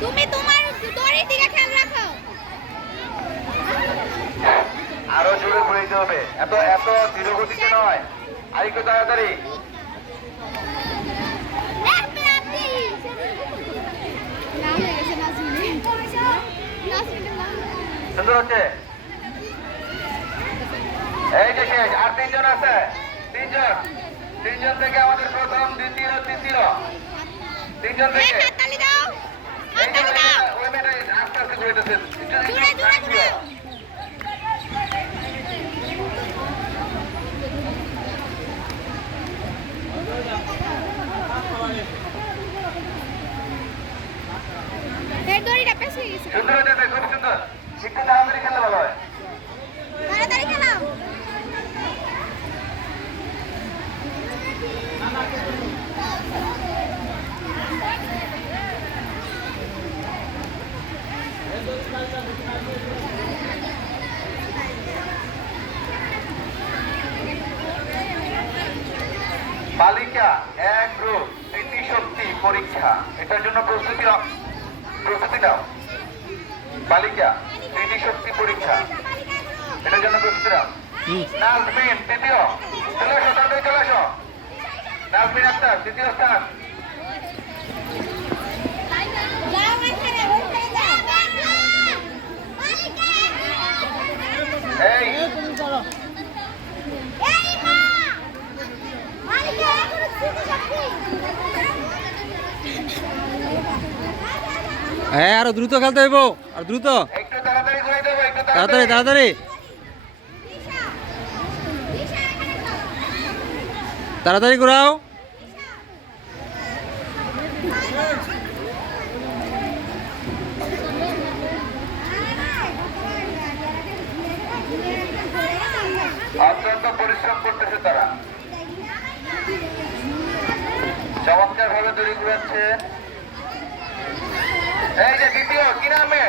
তুমি তোমার দড়ির দিকে খেয়াল রাখো। আরও জোরে ঘুরে দিতে হবে। এত এত ধীর গতিতে নয়। আর একটু তাড়াতাড়ি। সুন্দর হচ্ছে। এই যে শেষ আর তিনজন আছে। তিনজন। তিনজন থেকে আমাদের প্রথম দ্বিতীয় তৃতীয়। তিনজন থেকে হাততালি দাও এই যে হাততালি দাও ওই মেয়েটা আস্তে আস্তে ঘুরেতেছে জোরে জোরে জোরে এই দড়িটা পেছে গেছে সুন্দর খুব সুন্দর তাড়াতাড়ি খেললে ভালো হয় তাড়াতাড়ি খেলাও বালিকা, এক গ্রুপ স্মৃতিশক্তি পরীক্ষা। এটার জন্য প্রস্তুতি। প্রস্তুতি নাও। বালিকা স্মৃতিশক্তি পরীক্ষা। এটার জন্য প্রস্তুতি নাও। নাজমিন, তৃতীয়। চলে আসো, তাড়াতাড়ি চলে আসো। নাজমিন আক্তার, তৃতীয় স্থান। হ্যাঁ আরও দ্রুত খেলতে হইব। আর দ্রুত। তাড়াতাড়ি তাড়াতাড়ি। তাড়াতাড়ি ঘুরাও। অত্যন্ত পরিশ্রম করতেছে তারা। চমৎকার ভাবে তৈরি করাচ্ছে এই যে দ্বিতীয় কি নামে?